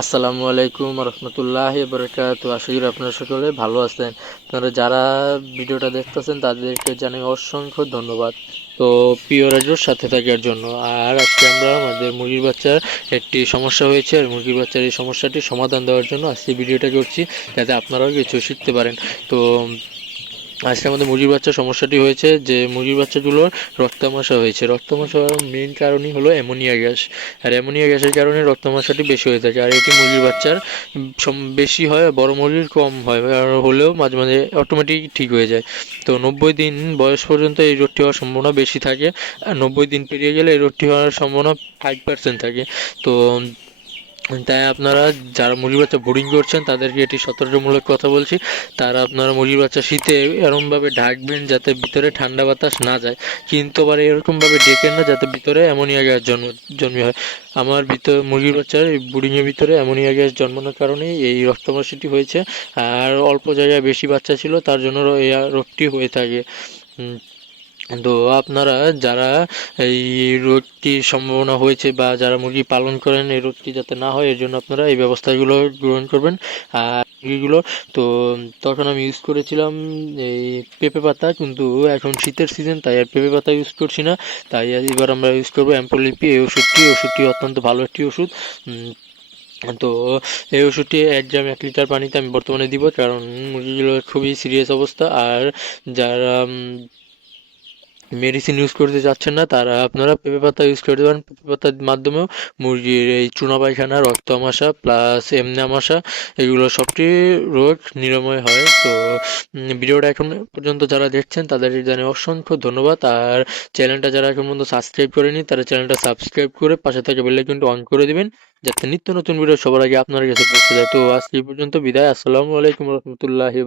আসসালামু আলাইকুম রহমতুল্লাহি বারাকাতুহু। আশা করি আপনারা সকলে ভালো আছেন। আপনারা যারা ভিডিওটা দেখতেছেন তাদেরকে জানাই অসংখ্য ধন্যবাদ। তো প্রিয় রাজুর সাথে থাকার জন্য। আর আজকে আমরা আমাদের মুরগির বাচ্চার একটি সমস্যা হয়েছে, আর মুরগির বাচ্চার এই সমস্যাটি সমাধান দেওয়ার জন্য আজকে ভিডিওটা করছি, যাতে আপনারাও কিছু শিখতে পারেন। তো আজকে আমাদের মুরগির বাচ্চার সমস্যাটি হয়েছে যে মুরগির বাচ্চাগুলোর রক্তামাশা হয়েছে। রক্তামাশা হওয়ার মেইন কারণই হলো অ্যামোনিয়া গ্যাস। আর অ্যামোনিয়া গ্যাসের কারণে রক্তামাশাটি বেশি হয়ে থাকে। আর এটি মুরগির বাচ্চার বেশি হয়, বড় মুরগির কম হয়, আর হলেও মাঝে মাঝে অটোমেটিক ঠিক হয়ে যায়। তো 90 দিন বয়স পর্যন্ত এই রোগটি হওয়ার সম্ভাবনা বেশি থাকে। আর 90 দিন পেরিয়ে গেলে এই রোগটি হওয়ার সম্ভাবনা 5% থাকে। তো তাই আপনারা যারা মুরগির বাচ্চা বোর্ডিং করছেন তাদেরকে এটি সতর্কমূলক কথা বলছি। তারা আপনারা মুরগির বাচ্চা শীতে এরকমভাবে ঢাকবেন যাতে ভিতরে ঠান্ডা বাতাস না যায়, কিন্তু আবার এরকমভাবে ঢেকেন না যাতে ভিতরে অ্যামোনিয়া গ্যাস জন্ম হয়। আমার ভিতর মুরগির বাচ্চার এই বোর্ডিংয়ের ভিতরে অ্যামোনিয়া গ্যাস জন্মানোর কারণেই এই রক্তমাশিটি হয়েছে। আর অল্প জায়গায় বেশি বাচ্চা ছিল, তার জন্য এই রোগটি হয়ে থাকে। উম, তো আপনারা যারা এই রোগটির সম্ভাবনা হয়েছে বা যারা মুরগি পালন করেন এই রোগটি যাতে না হয়, এর জন্য আপনারা এই ব্যবস্থাগুলো গ্রহণ করবেন। আর মুরগিগুলো তো তখন আমি ইউজ করেছিলাম এই পেঁপে পাতা, কিন্তু এখন শীতের সিজন তাই আর পেঁপে পাতা ইউজ করছি না। তাই এবার আমরা ইউজ করবো অ্যাম্পোলিপি, এই ওষুধটি অত্যন্ত ভালো একটি ওষুধ। তো এই ওষুধটি 1 গ্রাম 1 লিটার পানিতে আমি বর্তমানে দিব, কারণ মুরগিগুলোর খুবই সিরিয়াস অবস্থা। আর যারা মেডিসিন ইউজ করতে চাচ্ছেন না তারা আপনারা পেঁপে পাতা ইউজ করতে পারেন। পেঁপে পাতার মাধ্যমেও মুরগির এই চুনা পায়খানা, রক্ত আমাশা প্লাস এমনি আমাশা, এগুলো সবটি রোগ নিরাময় হয়। তো ভিডিওটা এখন পর্যন্ত যারা দেখছেন তাদের জানাই অসংখ্য ধন্যবাদ। আর চ্যানেলটা যারা এখন পর্যন্ত সাবস্ক্রাইব করেনি তারা চ্যানেলটা সাবস্ক্রাইব করে পাশে থাকা বেল আইকনটি অন করে দিবেন, যাতে নিত্য নতুন ভিডিও সবার আগে আপনার কাছে পৌঁছে যায়। তো আজকে এই পর্যন্ত বিদায়। আসসালামু আলাইকুম রহমতুল্লাহি।